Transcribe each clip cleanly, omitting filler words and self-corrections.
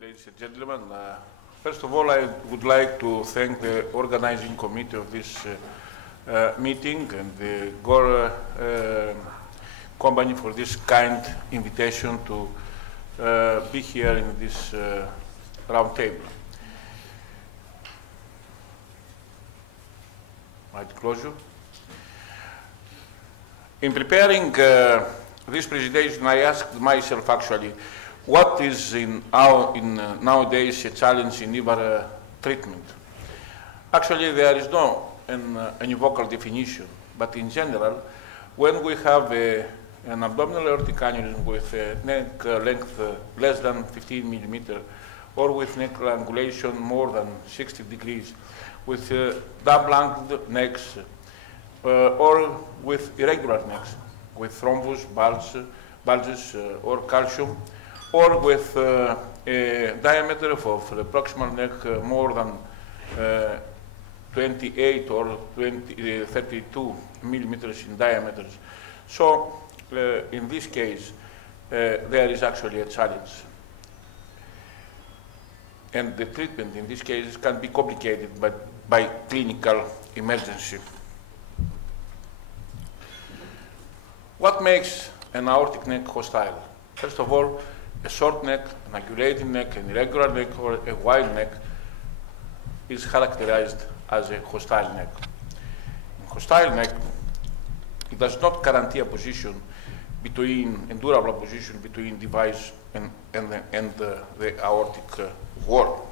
ladies and gentlemen. First of all, I would like to thank the organizing committee of this meeting and the Gore company for this kind invitation to be here in this round table. Might closure. In preparing this presentation, I asked myself actually, what is nowadays a challenge in liver treatment? Actually, there is no unequivocal definition, but in general, when we have an abdominal aortic aneurysm with a neck length less than 15 millimeters, or with neck angulation more than 60 degrees, with double-angled necks, or with irregular necks, with thrombus, bulges, or calcium, or with a diameter of the proximal neck more than 28 or 32 millimeters in diameter. So, in this case, there is actually a challenge. And the treatment in these cases can be complicated by clinical emergency. What makes an aortic neck hostile? First of all, a short neck, an angulated neck, an irregular neck, or a wide neck is characterized as a hostile neck. In hostile neck, it does not guarantee a position between, a durable position between device and the aortic wall.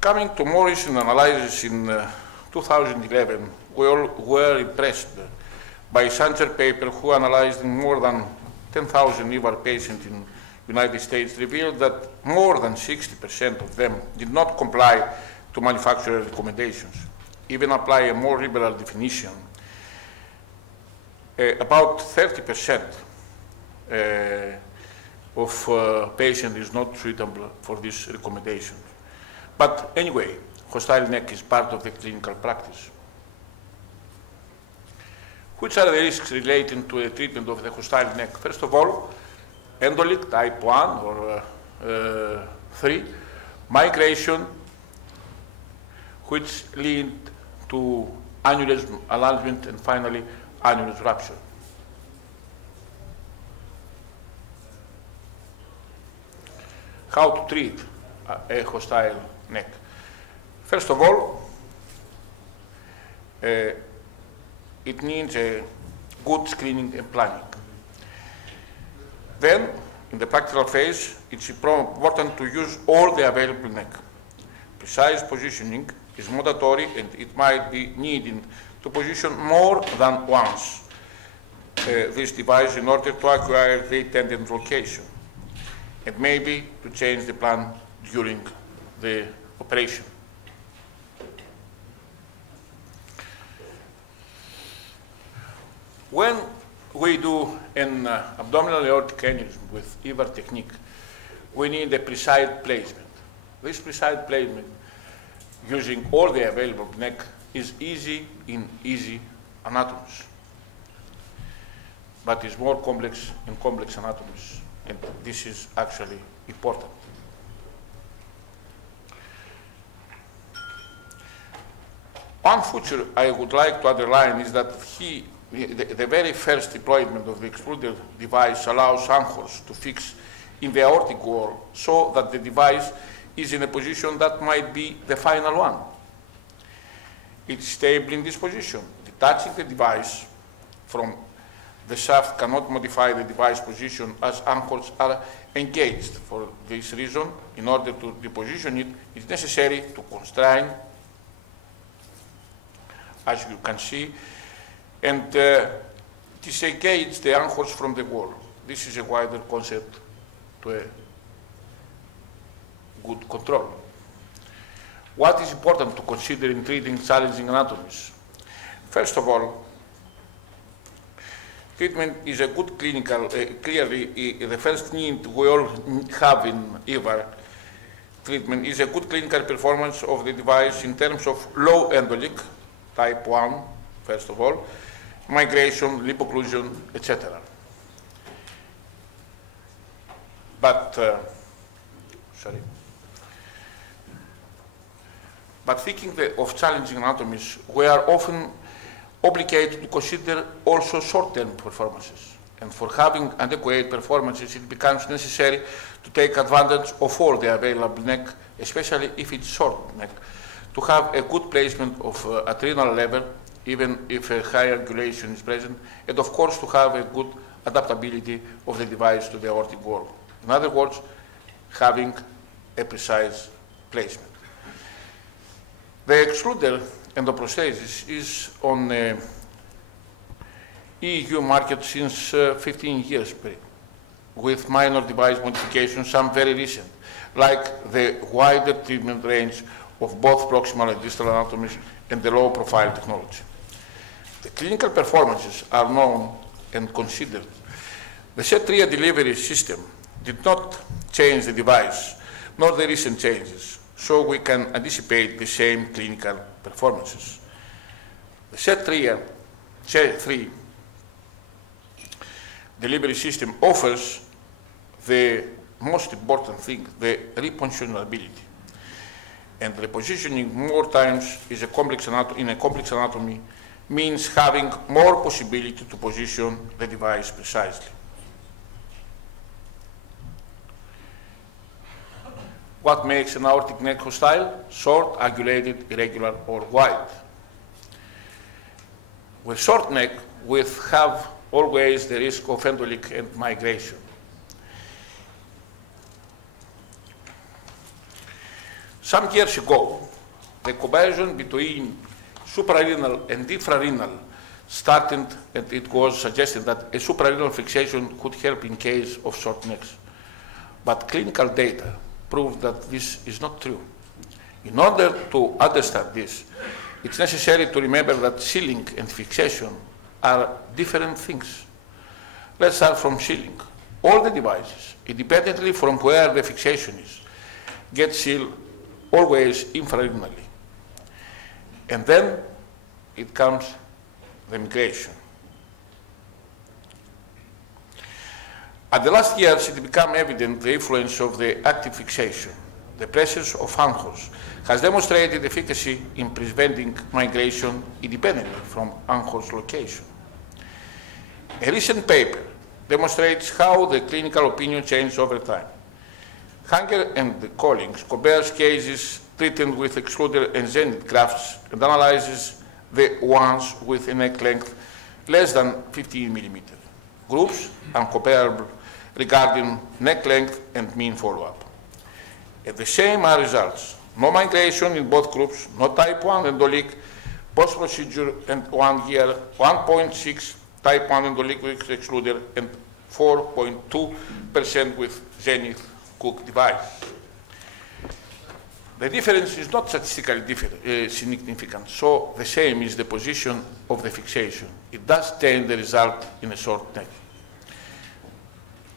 Coming to more recent analysis in 2011, we all were impressed by a Sanger paper who analyzed more than 10,000 liver patients in the United States, revealed that more than 60% of them did not comply to manufacturer recommendations, even apply a more liberal definition. About 30% of patients is not suitable for this recommendation. But anyway, hostile neck is part of the clinical practice. Which are the risks relating to the treatment of the hostile neck? First of all, endolytic type 1 or 3, migration, which lead to aneurysm enlargement, and finally, aneurysm rupture. How to treat a hostile neck? First of all, it needs a good screening and planning. Then, in the practical phase, it's important to use all the available neck. Precise positioning is mandatory, and it might be needed to position more than once this device in order to acquire the intended location, and maybe to change the plan during the operation. When we do an abdominal aortic aneurysm with EVAR technique, we need a precise placement. This precise placement, using all the available neck, is easy in easy anatomies, but is more complex in complex anatomies, and this is actually important. One feature I would like to underline is that the very first deployment of the extruded device allows anchors to fix in the aortic wall so that the device is in a position that might be the final one. It's stable in this position. Detaching the device from the shaft cannot modify the device position as anchors are engaged. For this reason, in order to reposition it, it's necessary to constrain, as you can see, and disengage the anchors from the wall. This is a wider concept to a good control. What is important to consider in treating challenging anatomies? First of all, treatment is a good clinical, clearly the first need we all have in EVAR treatment is a good clinical performance of the device in terms of low endolytic, type 1, first of all, migration, lipocclusion, etc. But thinking of challenging anatomies, we are often obligated to consider also short-term performances. And for having adequate performances, it becomes necessary to take advantage of all the available neck, especially if it's short neck, to have a good placement of adrenal lever, even if a high angulation is present, and of course to have a good adaptability of the device to the aortic wall. In other words, having a precise placement. The excluder endoprosthesis is on the EU market since 15 years, with minor device modifications, some very recent, like the wider treatment range of both proximal and distal anatomies and the low-profile technology. The clinical performances are known and considered. The C3 delivery system did not change the device, nor the recent changes, so we can anticipate the same clinical performances. The C3 delivery system offers the most important thing, the repositionability. And repositioning more times is in a complex anatomy means having more possibility to position the device precisely. What makes an aortic neck hostile? Short, angulated, irregular, or wide. With short neck, we have always the risk of endoleak and migration. Some years ago, the comparison between suprarenal and infrarenal started, and it was suggested that a suprarenal fixation could help in case of short necks. But clinical data proved that this is not true. In order to understand this, it's necessary to remember that sealing and fixation are different things. Let's start from sealing. All the devices, independently from where the fixation is, get sealed always infrarenally. And then it comes the migration. At the last years, it became evident the influence of the active fixation. The presence of anchors has demonstrated efficacy in preventing migration independently from anchor's location. A recent paper demonstrates how the clinical opinion changed over time. Hanger and colleagues compares cases treated with excluder and zenith grafts and analyzes the ones with a neck length less than 15 millimeters. Groups are comparable regarding neck length and mean follow-up. And the same are results. No migration in both groups, no type 1 endoleak post-procedure and 1 year, 1.6 type 1 endoleak with excluder and 4.2% with zenith Cook device. The difference is not statistically significant, so the same is the position of the fixation. It does tend the result in a short neck.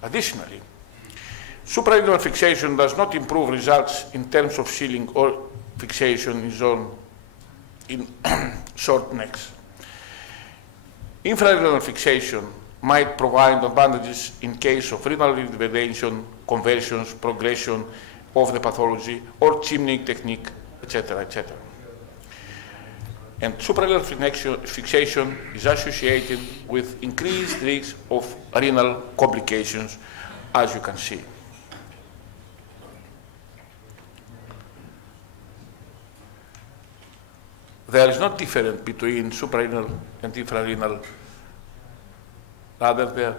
Additionally, suprarenal fixation does not improve results in terms of sealing or fixation in short necks. Infrarenal fixation might provide advantages in case of renal intervention, conversions, progression of the pathology, or chimney technique, etc., etc. And suprarenal fixation is associated with increased risk of renal complications, as you can see. There is no difference between suprarenal and infrarenal. Rather, there,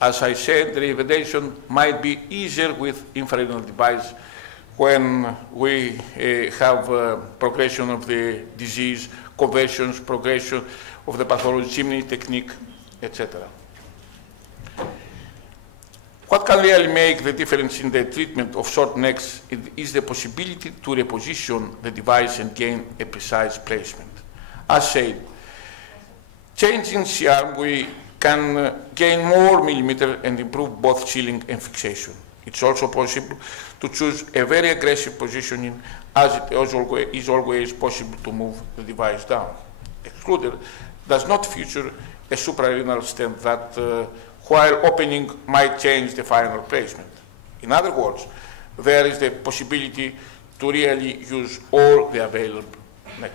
as I said, the intervention might be easier with infrarenal device when we have progression of the disease, conversions, progression of the pathology, chimney technique, etc. What can really make the difference in the treatment of short necks is the possibility to reposition the device and gain a precise placement. As said, changing C-arm, we can gain more millimeter and improve both sealing and fixation. It's also possible to choose a very aggressive positioning, as it is always possible to move the device down. Excluder does not feature a suprarenal stent that while opening might change the final placement. In other words, there is the possibility to really use all the available neck.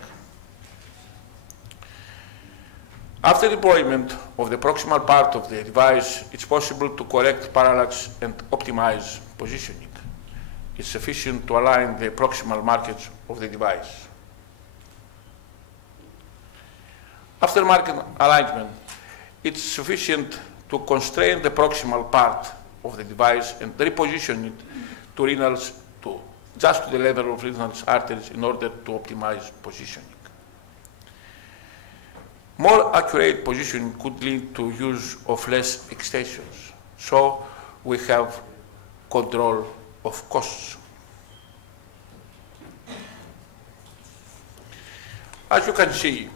After deployment of the proximal part of the device, it's possible to correct parallax and optimize positioning. It's sufficient to align the proximal markers of the device. After marker alignment, it's sufficient to constrain the proximal part of the device and reposition it to renals just to the level of renal arteries in order to optimize positioning. More accurate positioning could lead to use of less extensions, so we have control of costs. As you can see,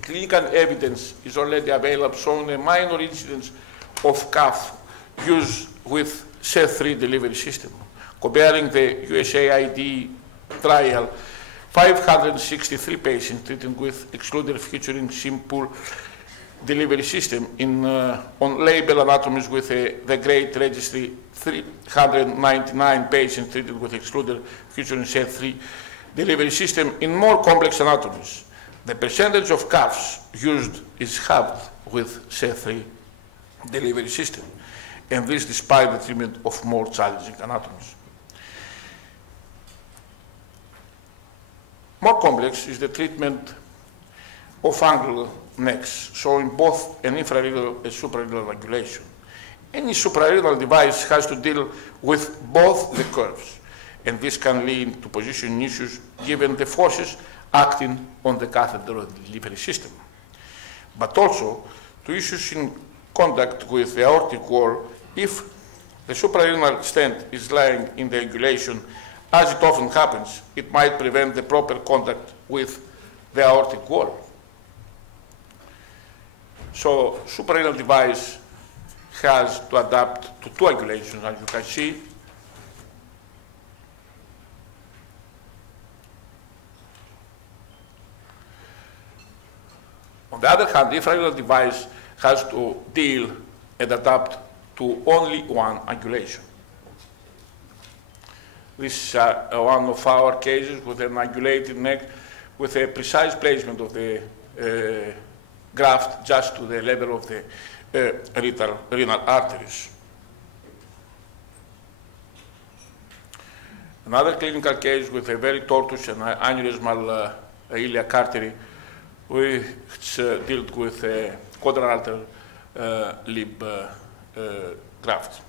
clinical evidence is already available showing a minor incidence of CAF used with SED3 delivery system. Comparing the USAID trial, 563 patients treated with excluded featuring simple delivery system in on-label anatomies with the great registry, 399 patients treated with excluded featuring SED3 delivery system in more complex anatomies. The percentage of cuffs used is halved with SED3 delivery system, and this despite the treatment of more challenging anatomies. More complex is the treatment of angle necks, showing both an infrarenal and suprarenal angulation. Any suprarenal device has to deal with both the curves, and this can lead to positioning issues given the forces acting on the catheter delivery system, but also to issues in contact with the aortic wall if the suprarenal stent is lying in the angulation. As it often happens, it might prevent the proper contact with the aortic wall. So, suprarenal device has to adapt to two angulations, as you can see. On the other hand, the infrarenal device has to deal and adapt to only one angulation. This is one of our cases with an angulated neck with a precise placement of the graft just to the level of the renal arteries. Another clinical case with a very tortuous and aneurysmal iliac artery which dealt with a quadrilateral lip graft.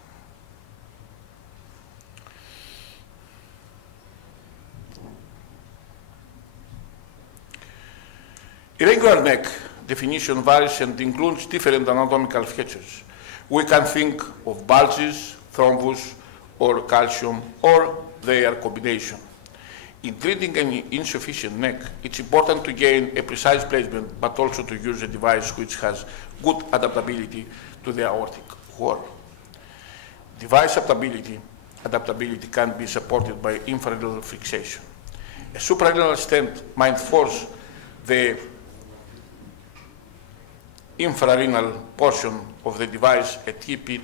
Irregular neck definition varies and includes different anatomical features. We can think of bulges, thrombus, or calcium, or their combination. In treating an insufficient neck, it's important to gain a precise placement, but also to use a device which has good adaptability to the aortic wall. Device adaptability can be supported by infrarenal fixation. A suprarenal stent might force the infrarenal portion of the device and keep it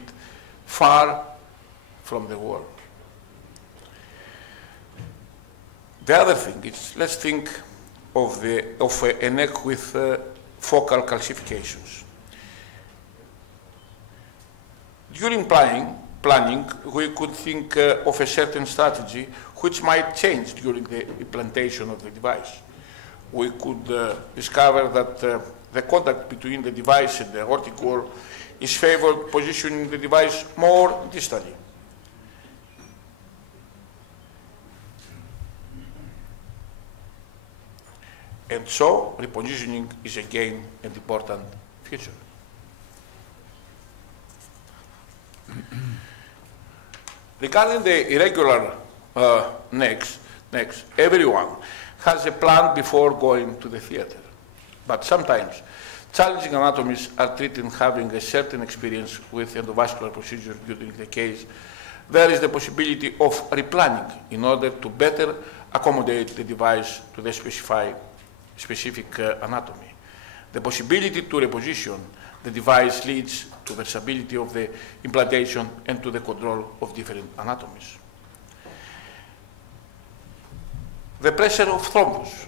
far from the wall. The other thing is, let's think of a neck with focal calcifications. During planning, we could think of a certain strategy which might change during the implantation of the device. We could discover that the contact between the device and the aortic wall is favored positioning the device more distally. And so, repositioning is again an important feature. Regarding the irregular necks, everyone has a plan before going to the theater. But sometimes, challenging anatomies are treated having a certain experience with endovascular procedures during the case. There is the possibility of replanning in order to better accommodate the device to the specific anatomy. The possibility to reposition the device leads to versatility of the implantation and to the control of different anatomies. The pressure of thrombus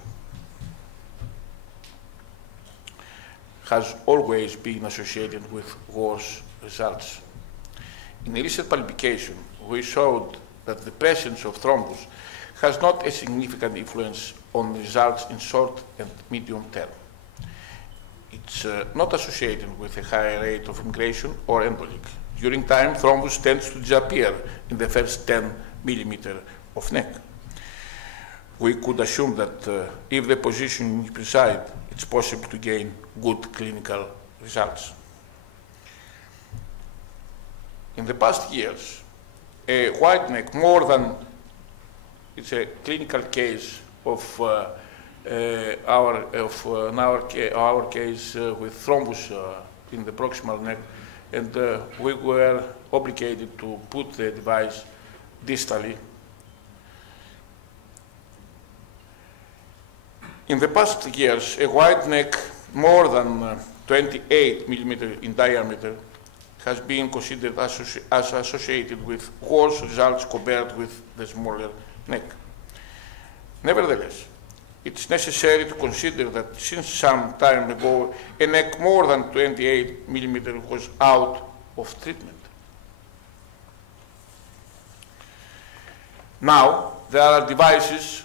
has always been associated with worse results. In a recent publication, we showed that the presence of thrombus has not a significant influence on results in short and medium term. It's not associated with a higher rate of migration or endoleak. During time, thrombus tends to disappear in the first 10 millimeters of neck. We could assume that if the position is precise, it's possible to gain good clinical results. In the past years, a wide neck, more than it's a clinical case of our case with thrombus in the proximal neck, and we were obligated to put the device distally. In the past years, a wide neck more than 28 millimeters in diameter has been considered as associated with worse results compared with the smaller neck. Nevertheless, it's necessary to consider that since some time ago, a neck more than 28 millimeters was out of treatment. Now, there are devices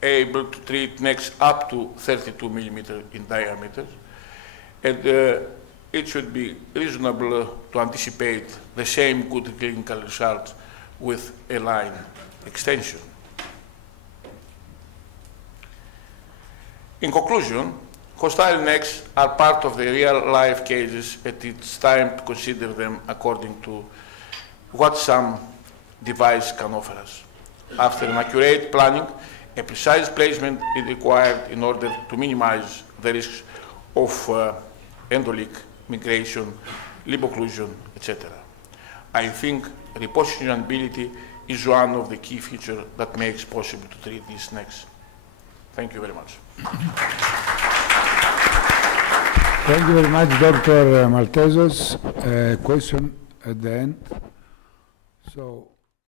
able to treat necks up to 32 millimeters in diameter, and it should be reasonable to anticipate the same good clinical results with a line extension. In conclusion, hostile necks are part of the real-life cases, and it's time to consider them according to what some device can offer us. After an accurate planning, a precise placement is required in order to minimize the risks of endoleak, migration, lip occlusion, etc. I think repositionability is one of the key features that makes it possible to treat these necks. Thank you very much. Thank you very much, Dr. Maltezos. Question at the end. So.